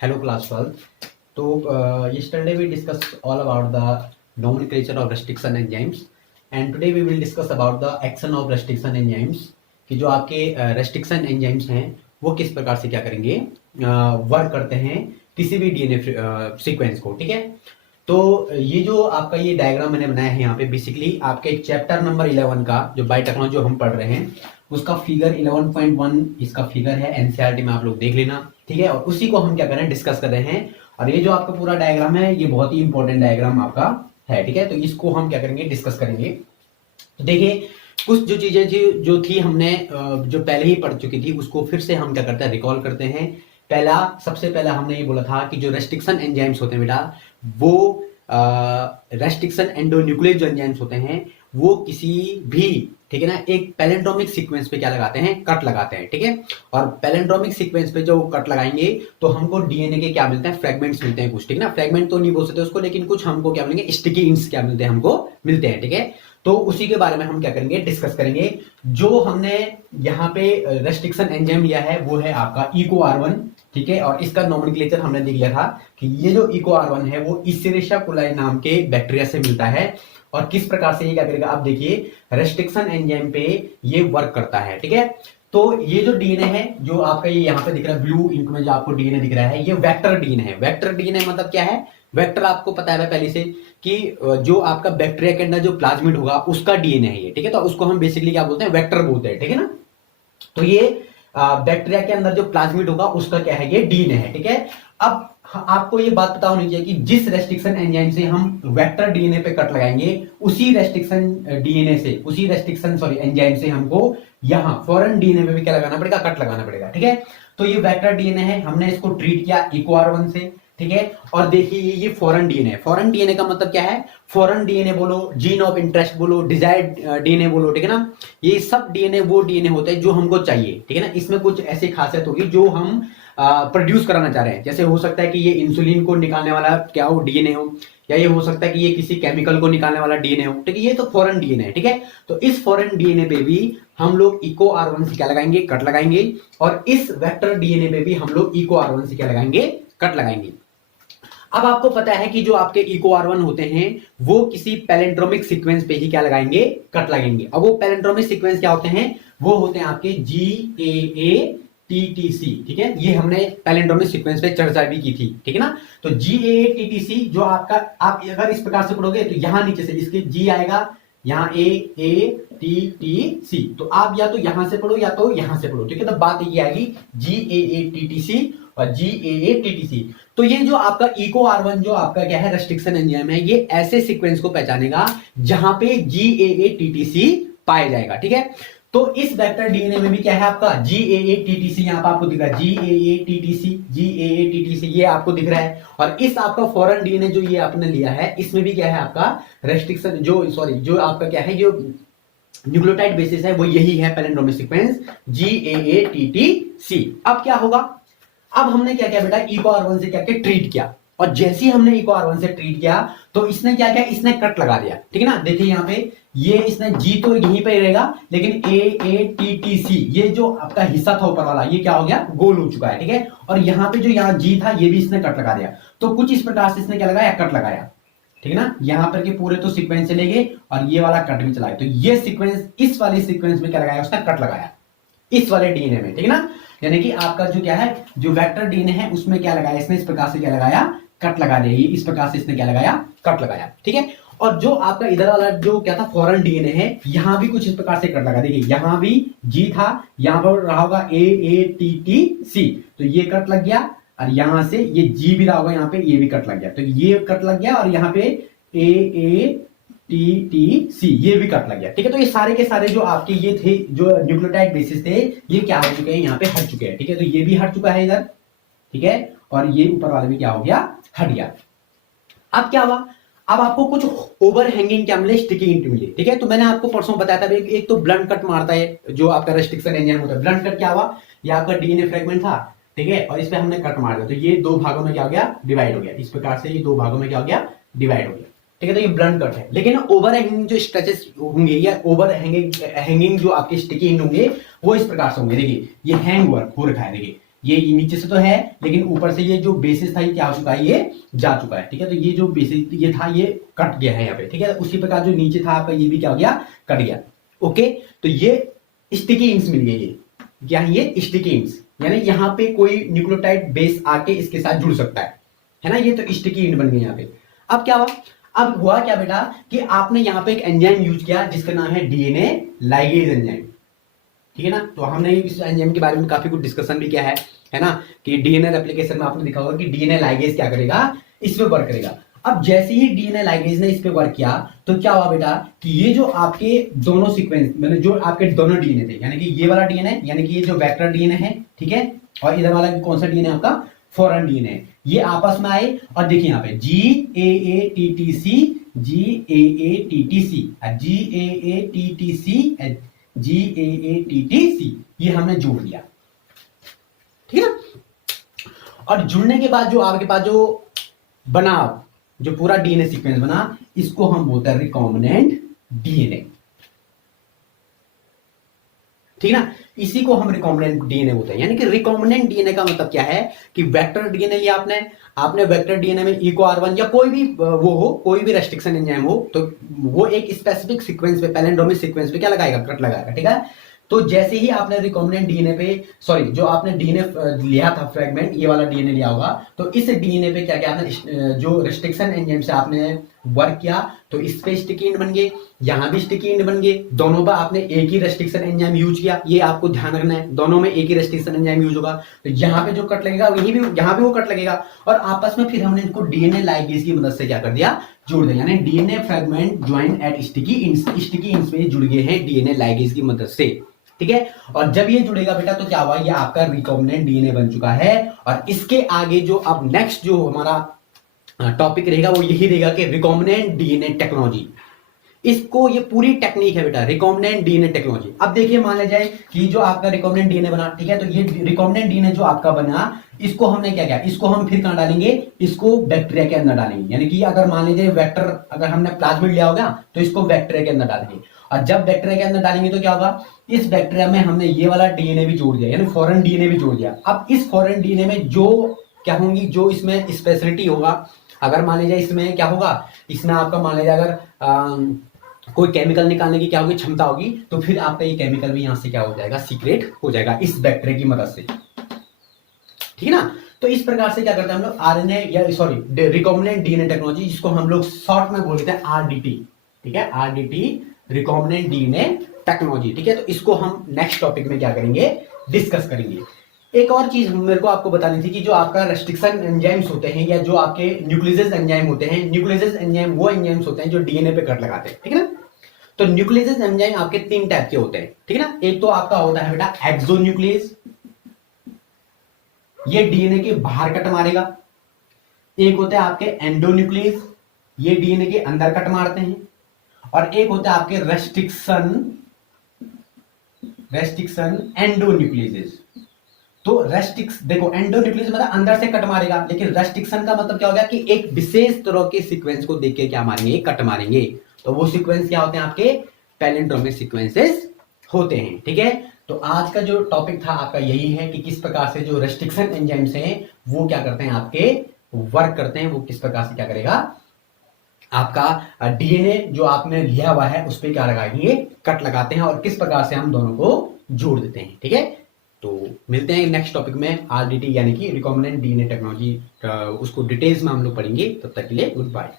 Hello, class 12th. Yesterday we discussed all about the nomenclature of restriction enzymes, and today we will discuss about the action of restriction enzymes. कि जो आपके restriction enzymes हैं वो किस प्रकार से क्या करेंगे, वर्क करते हैं किसी भी डीएनए सीक्वेंस को। ठीक है, तो ये जो आपका ये डायग्राम मैंने बनाया है यहाँ पे बेसिकली आपके चैप्टर नंबर 11 का जो बायोटेक्नोलॉजी जो हम पढ़ रहे हैं उसका फिगर 11.1 इसका फिगर है, एनसीईआरटी में आप लोग देख लेना। ठीक है, और उसी को हम क्या कर रहे हैं, डिस्कस कर रहे हैं। और ये जो आपका पूरा डायग्राम है ये बहुत ही इंपॉर्टेंट डायग्राम आपका है। ठीक है, तो इसको हम क्या करेंगे, डिस्कस करेंगे। तो देखिए कुछ जो चीजें जो थी हमने जो पहले ही पढ़ चुकी थी उसको फिर से हम क्या करते हैं, रिकॉल करते हैं। सबसे पहला हमने ये बोला था कि जो रेस्ट्रिक्शन एंजाइम्स होते हैं बेटा, वो रेस्ट्रिक्शन एंडोन्यूक्लियस जो एंजाइम्स होते हैं वो किसी भी, ठीक है ना, एक पैलेंड्रोमिक सीक्वेंस पे क्या लगाते हैं, कट लगाते हैं। ठीक है, और पैलेंड्रोमिक सीक्वेंस पे जो कट लगाएंगे तो हमको डीएनए के क्या मिलते हैं, फ्रेगमेंट्स मिलते हैं कुछ। ठीक है ना, फ्रेगमेंट तो नहीं बोल सकते उसको, लेकिन कुछ हमको क्या मिलेंगे, स्टिकी इंक्स क्या मिलते हैं, हमको मिलते हैं। ठीक है, तो उसी के बारे में हम क्या करेंगे, डिस्कस करेंगे। जो हमने यहाँ पे रेस्ट्रिक्शन एंजाइम लिया है वो है आपका इको R1। ठीक है, और इसका नोमेनक्लेचर हमने देख लिया था कि ये जो इको R1 है वो इसेरिशिया कोलाई नाम के बैक्टीरिया से मिलता है। और किस प्रकार से ये क्या करेगा, आप देखिए रेस्ट्रिक्शन एंजाइम पे ये वर्क करता है। ठीक है, तो ये जो डीएनए है जो आपका ये यहाँ पे दिख रहा है ब्लू इंक में जो आपको डीएनए दिख रहा है, ये वेक्टर डीएनए है। वेक्टर डीएनए मतलब क्या है, वेक्टर आपको पता है पहले से कि जो आपका बैक्टीरिया के अंदर जो प्लाज्मिड होगा उसका डीएनए है ये। ठीक है, तो उसको हम बेसिकली क्या बोलते हैं, वेक्टर बोलते हैं। ठीक है ना, तो ये बैक्टीरिया के अंदर जो प्लाज्मिड होगा उसका क्या है, ये डीएनए है। ठीक है, अब आपको ये बात पता होनी चाहिए कि जिस रेस्ट्रिक्शन एंजाइम से हम वेक्टर डीएनए पे कट लगाएंगे उसी रेस्ट्रिक्शन एंजाइम से हमको यहां फॉरेन डीएनए पे भी क्या लगाना पड़ेगा, कट लगाना पड़ेगा। ठीक है, तो ये वेक्टर डीएनए है, हमने इसको ट्रीट किया इको R1 से। ठीक है, और देखिए ये फॉरेन डीएनए। फॉरेन डीएनए का मतलब क्या है, फॉरेन डीएनए बोलो, जीन ऑफ इंटरेस्ट बोलो, डिजायर्ड डीएनए बोलो। ठीक है ना, ये सब डीएनए वो डीएनए होते हैं जो हमको चाहिए। ठीक है ना, इसमें कुछ ऐसी खासियत होगी जो हम प्रोड्यूस कराना चाह रहे हैं। जैसे हो सकता है कि ये इंसुलिन को निकालने वाला क्या हो, डीएनए हो, या ये हो सकता है कि ये किसी केमिकल को निकालने वाला डीएनए हो। ठीक है, ये तो फॉरेन डीएनए है। ठीक है, तो इस फॉरेन डीएनए पे भी हम लोग इको R1 से क्या लगाएंगे, कट लगाएंगे। और इस वेक्टर डीएनए पे भी हम लोग इको R1 से क्या लगाएंगे, कट लगाएंगे। अब आपको पता है कि जो आपके इको R1 होते हैं वो किसी पैलेंड्रोमिक सीक्वेंस पे ही क्या लगाएंगे, कट लगाएंगे। अब वो पैलेंड्रोमिक सीक्वेंस क्या होते हैं, वो होते हैं आपके GAATTC। ठीक है, ये हमने पैलेंड्रोमिक सीक्वेंस पे चर्चा भी की थी। ठीक है ना, तो GAATTC जो आपका, आप अगर इस प्रकार से पढ़ोगे तो यहां नीचे से इसके G आएगा, यहाँ AATTC, तो आप या तो यहां से पढ़ो या तो यहां से पढ़ो। ठीक है, तो बात ये आएगी GAATTC और GAATTC। तो ये जो आपका इको R1 जो आपका क्या है, रेस्ट्रिक्शन एंजाइम है, ये ऐसे सीक्वेंस को पहचानेगा जहां पे GAATTC पाया जाएगा। ठीक है, तो इस वेक्टर डीएनए में भी क्या है आपका GAATTC, यहाँ पे आपको दिख रहा है GAATTC, ये आपको दिख रहा है। और इस आपका फॉरेन डीएनए जो ये आपने लिया है इसमें भी क्या है आपका रेस्ट्रिक्शन, जो आपका क्या है, जो न्यूक्लियोटाइड बेसिस है वो यही है, पैलेंड्रोमिक सीक्वेंस GAATTC। अब क्या होगा, अब हमने क्या किया बेटा, इको R1 से क्या किया, ट्रीट किया। और जैसे ही हमने इको R1 से ट्रीट किया तो इसने क्या किया, इसने कट लगा दिया। ठीक है ना, देखिए यहाँ पे ये इसने G तो यहीं पे रहेगा, लेकिन AATTC ये जो आपका हिस्सा था ऊपर वाला ये क्या हो गया, गोल हो चुका है। ठीक है, और यहाँ पे जो यहाँ G था ये भी इसने कट लगा दिया। तो कुछ इस प्रकार से इसने क्या लगाया, कट लगाया। ठीक है ना, यहां पर के पूरे तो सीक्वेंस चले गए और ये वाला कट भी चला गया। तो ये सीक्वेंस, इस वाले सीक्वेंस में क्या लगाया, उसने कट लगाया इस वाले डीएनए में। ठीक है ना, यानी कि आपका जो क्या है, जो वेक्टर डीएनए है उसमें क्या लगाया इसने, इस प्रकार से क्या लगाया, कट लगा दिया। इस प्रकार से इसने क्या लगाया, कट लगाया। ठीक है, और जो आपका इधर वाला जो क्या था फॉरेन डीएनए है, यहां भी कुछ इस प्रकार से कट लगा। देखिए यहां भी G था, यहां पर रहा होगा AATTC, तो ये कट लग गया। और यहां से ये G भी रहा होगा, यहाँ पे ये भी कट लग गया, तो ये कट लग गया। और यहाँ पे AATTC ये भी कट लग गया। ठीक है, तो ये सारे के सारे जो आपके ये थे, जो न्यूक्लियोटाइड बेसिस थे, ये क्या हो चुके हैं, यहाँ पे हट चुके हैं। ठीक है, तो ये भी हट चुका है इधर। ठीक है, और ये ऊपर वाला भी क्या हो गया, हट गया। अब क्या हुआ, अब आपको कुछ ओवर हैंगिंग क्या मिले, स्टिकी इंट मिले। ठीक है, तो मैंने आपको परसों बताया था एक तो ब्लंट कट मारता है जो आपका रेस्ट्रिक्शन एंजाइम होता है। ब्लंट कट क्या हुआ, ये आपका डीएनए फ्रेगमेंट था। ठीक है, और इस पे हमने कट मार दिया तो ये दो भागों में क्या हो गया, डिवाइड हो गया। इस प्रकार से ये दो भागों में क्या हो गया, डिवाइड हो गया। ठीक है, तो ये ब्लंट कट है। लेकिन ओवर हैंगिंग जो स्ट्रेचेस होंगे या ओवर हैंगिंग जो आपके स्टिकी इंट होंगे वो इस प्रकार से होंगे। देखिए ये हैंग वर्क हो रखा है, देखिए ये नीचे से तो है लेकिन ऊपर से ये जो बेसिस था ये क्या हो चुका है, ये जा चुका है। ठीक है, तो ये जो बेसिस ये था ये कट गया है यहाँ पे। ठीक है, उसी प्रकार जो नीचे था आपका ये भी क्या हो गया, कट गया। ओके, तो ये स्टिकी इंड्स मिल गए। ये क्या है, ये स्टिकी इंड्स, यानी यहाँ पे कोई न्यूक्लियोटाइड बेस आके इसके साथ जुड़ सकता है ना। ये तो स्टिकी इंड बन गई यहाँ पे। अब क्या हुआ, अब हुआ क्या बेटा कि आपने यहाँ पे एक एंजाइम यूज किया जिसका नाम है डीएनए लाइगेज एंजाइम। ठीक है ना, तो हमने इस एंजाइम के बारे में काफी कुछ डिस्कशन भी किया है ना, कि डीएनए रेप्लिकेशन में आपने देखा होगा कि डीएनए लाइगेज क्या करेगा, इस पे वर्क करेगा। अब जैसे ही डीएनए लाइगेज ने इस पे वर्क किया तो क्या हुआ बेटा कि ये जो आपके दोनों सीक्वेंस मैंने जो आपके दोनों डीएनए थे, यानी कि ये वाला डीएनए यानी कि ये जो वेक्टर डीएनए है, ठीक है, और इधर वाला कौन सा डीएनए आपका फॉरेन डीएनए, ये आपस में आए और देखिए यहाँ पे GAATTC GAATTC GAATTC GAATTC ये हमने जोड़ दिया। ठीक है ना, और जुड़ने के बाद जो आपके पास जो बना, जो पूरा डीएनए सीक्वेंस बना, इसको हम बोलते हैं रिकॉम्बिनेंट डीएनए। ठीक है ना, इसी को हम रिकॉम्बिनेंट डीएनए बोलते हैं। यानी कि रिकॉम्बिनेंट डीएनए का मतलब क्या है कि वेक्टर डीएनए लिया आपने वेक्टर डीएनए में EcoR1 या कोई भी वो हो, कोई भी रेस्ट्रिक्शन एंजाइम हो, तो वो एक स्पेसिफिक सीक्वेंस पे, पैलिंड्रोमिक सीक्वेंस पे क्या लगाएगा, कट लगाएगा। ठीक है, तो जैसे ही आपने रिकॉम्बिनेंट डीएनए पे, सॉरी जो आपने डीएनए लिया था फ्रेगमेंट, ये वाला डीएनए लिया होगा, तो इस डीएनए पे क्या क्या आपने जो रेस्ट्रिक्शन एंजाइम से आपने वर्क किया तो इस पे स्टिकी एंड बन गए, यहां भी स्टिकी एंड बन गए। दोनों पर आपने एक ही रेस्ट्रिक्शन एंजाइम यूज किया, ये आपको ध्यान रखना है, दोनों में एक ही रेस्ट्रिक्शन एंजाइम यूज होगा, तो यहाँ पे जो कट लगेगा वहीं भी यहाँ पे वो कट लगेगा, और आपस में फिर हमने इनको डीएनए लाइगेज की मदद से क्या कर दिया, जोड़ दिया। यानी DNA fragment join at sticky ends में जुड़ गए हैं डीएनए लाइगेज की मदद से। ठीक है, और जब ये जुड़ेगा बेटा तो क्या हुआ, ये आपका रिकॉम्बिनेंट डीएनए बन चुका है। और इसके आगे जो अब नेक्स्ट जो हमारा टॉपिक रहेगा वो यही रहेगा कि रिकॉम्बिनेंट डीएनए टेक्नोलॉजी। इसको, ये पूरी टेक्निक है बेटा रिकॉम्बिनेंट डीएनए टेक्नोलॉजी। अब देखिए मान लिया जाए कि जो आपका रिकॉम्बिनेंट डीएनए बना, ठीक है, तो ये रिकॉम्बिनेंट डीएनए जो आपका बना, इसको हमने क्या किया, इसको हम फिर कहां डालेंगे, इसको बैक्टीरिया के अंदर डालेंगे। यानी कि अगर मान लीजिए वेक्टर, अगर हमने प्लाज्मिड लिया होगा तो इसको बैक्टीरिया के अंदर डालेंगे, और जब बैक्टीरिया के अंदर डालेंगे तो क्या होगा, इस बैक्टीरिया में हमने ये वाला डीएनए भी जोड़ दिया, यानी फॉरेन डीएनए भी जोड़ दिया। अब इस फॉरेन डीएनए में जो क्या होंगी, जो इसमें स्पेशलिटी होगा, अगर मान लीजिए इसमें क्या होगा, इसमें आपका मान लीजिए अगर कोई केमिकल निकालने की क्या होगी, क्षमता होगी, तो फिर आपका ये केमिकल भी यहां से क्या हो जाएगा, सीक्रेट हो जाएगा इस बैक्टीरिया की मदद से। ठीक है ना, तो इस प्रकार से क्या करते हैं हम लोग आरएनए या सॉरी रिकॉम्बिनेंट डीएनए टेक्नोलॉजी, जिसको हम लोग शॉर्ट में बोलते हैं RDT। ठीक है, RDT रिकॉम्बिनेंट डीएनए टेक्नोलॉजी। ठीक है, तो इसको हम नेक्स्ट टॉपिक में क्या करेंगे, डिस्कस करेंगे। एक और चीज मेरे को आपको बतानी थी कि जो आपका रेस्ट्रिक्शन एंजाइम्स होते हैं या जो आपके न्यूक्लियस एंजाइम होते हैं, न्यूक्लियस एंजाइम वो एंजाइम्स होते हैं जो डीएनए पे कट लगाते हैं। ठीक है ना, तो न्यूक्लियस एंजाइम आपके 3 टाइप के होते हैं। ठीक है ना, एक तो आपका होता है बेटा एक्सोन्यूक्लियस, ये डीएनए के बाहर कट मारेगा। एक होता है आपके एंडोन्यूक्लियस, ये डीएनए के अंदर कट मारते हैं। और एक होता है आपके रेस्ट्रिक्शन एंडोन्यूक्लियस। तो देखो एंडोन्यूक्लियस मतलब अंदर से कट मारेगा, लेकिन रेस्ट्रिक्शन का मतलब क्या होगा कि एक विशेष तरह के सीक्वेंस को देख के क्या मारेंगे, कट मारेंगे। तो वो सीक्वेंस क्या होते हैं, आपके पैलिंड्रोमिक सीक्वेंसेस होते हैं। ठीक है, तो आज का जो टॉपिक था आपका यही है कि किस प्रकार से जो रेस्ट्रिक्शन एंजाइम्स हैं वो क्या करते हैं, आपके वर्क करते हैं, वो किस प्रकार से क्या करेगा, आपका डीएनए जो आपने लिया हुआ है उस पर क्या लगाएंगे, कट लगाते हैं, और किस प्रकार से हम दोनों को जोड़ देते हैं। ठीक है, तो मिलते हैं नेक्स्ट टॉपिक में, RDT यानी कि रिकॉम्बिनेंट डीएनए टेक्नोलॉजी, उसको डिटेल्स में हम लोग पढ़ेंगे। तब तक के लिए गुड बाय।